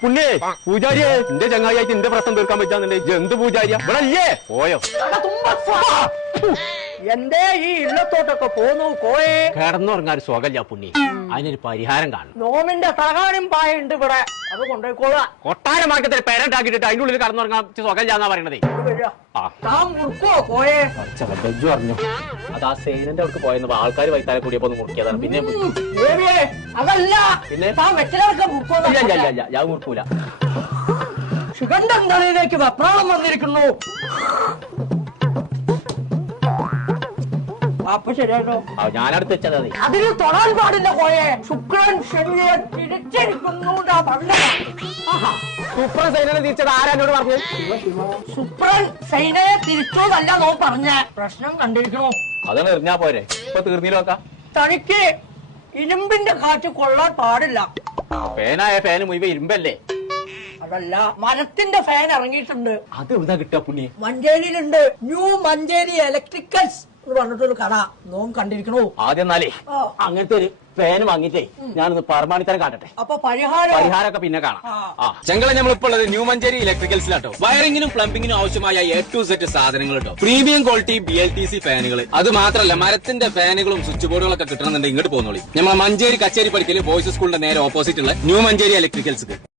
പുണ്യേ പൂജാരിയെ എന്റെ ചങ്ങായിട്ട് എന്റെ പ്രശ്നം തീർക്കാൻ പറ്റാന്നുണ്ടെ എന്ത് പൂജാരിയ ഇവിടെ അല്ലേ പോയോ എന്തേ ഈ ഇല്ലത്തോട്ടൊക്കെ പോന്നു കോയെ കിടന്നുറങ്ങാൻ ഒരു സുഖമില്ല പുണ്യ അതിനൊരു പരിഹാരം കാണും നോമിന്റെ തകാനും പായുണ്ട് ഇവിടെ അത് കൊണ്ടുപോയിക്കോളാം കൊട്ടാരമാക്കത്തിൽ പേരണ്ടാക്കിട്ട് അതിന്റെ ഉള്ളിൽ കിടന്നുറങ്ങാൻ സുഖമില്ലാന്നാ പറയണതേ കോയെ ബെജു പറഞ്ഞു അത് ആ സൈനന്റെ അവർക്ക് പോയെന്ന് ആൾക്കാർ വൈത്താലെ കൂടിയപ്പോ ഒന്ന് മുറിക്കിയതാണ് പിന്നെ അതല്ല പിന്നെ ഞാൻ മുറിക്കൂല ശിഖണ്ഡൻ തലയിലേക്ക് വെപ്രാളം വന്നിരിക്കുന്നു അപ്പൊ ശരിയായിട്ടോ ഞാനടുത്ത് വെച്ചത് അതെ അതിന് തൊടാൻ പാടില്ല കോയെ ശുക്രൻ ശനിയെ തിരിച്ചിരിക്കുന്നു സൂപ്പർ സൈനനെ തിരിച്ചത് ആരാനോട് പറഞ്ഞു ശുക്രൻ സൈനയെ തിരിച്ചോന്നല്ല നോ പറഞ്ഞ പ്രശ്നം കണ്ടിരിക്കണോ അതാണ് എറിഞ്ഞാ പോരെ ഇപ്പൊ തീർന്നില്ലോക്ക തനിക്ക് ഇരുമ്പിന്റെ കാറ്റ് കൊള്ളാൻ പാടില്ല ഫാനായ ഫാന് മുഴുവൻ ഇരുമ്പല്ലേ അതല്ല മരത്തിന്റെ ഫാൻ ഇറങ്ങിയിട്ടുണ്ട് അത് എവിടുന്നാ കിട്ടാ പുണ്യ മഞ്ചേരിയിലുണ്ട് ന്യൂ മഞ്ചേരി ഇലക്ട്രിക്കൽസ് എന്ന് പറഞ്ഞിട്ടൊരു കട നോം കണ്ടിരിക്കണോ ആദ്യം എന്നാലേ അങ്ങനത്തെ ഒരു ഫാന് വാങ്ങിട്ടേ ഞാനൊന്ന് പറമാണിത്തരം കാട്ടട്ടെ അപ്പൊ പരിഹാരമൊക്കെ പിന്നെ കാണാം ചെങ്കള നമ്മളിപ്പോൾ ഉള്ളത് ന്യൂ മഞ്ചേരി ഇലക്ട്രിക്കൽസിലാട്ടോ വയറിംഗിനും പ്ലംബിംഗിനും ആവശ്യമായ A to Z സാധനങ്ങൾ കേട്ടോ പ്രീമിയം ക്വാളിറ്റി BLTC ഫാനുകൾ അത് മാത്രമല്ല മരത്തിന്റെ ഫാനുകളും സ്വിച്ച് ബോർഡുകളൊക്കെ കിട്ടണമെന്നുണ്ടെങ്കിൽ ഇങ്ങോട്ട് പോകുന്നോളി നമ്മളെ മഞ്ചേരി കച്ചേരി പഠിക്കല് ബോയ്സ് സ്കൂളിന്റെ നേരെ ഓപ്പോസിറ്റ് ഉള്ള ന്യൂ മഞ്ചേരി ഇലക്ട്രിക്കൽസ്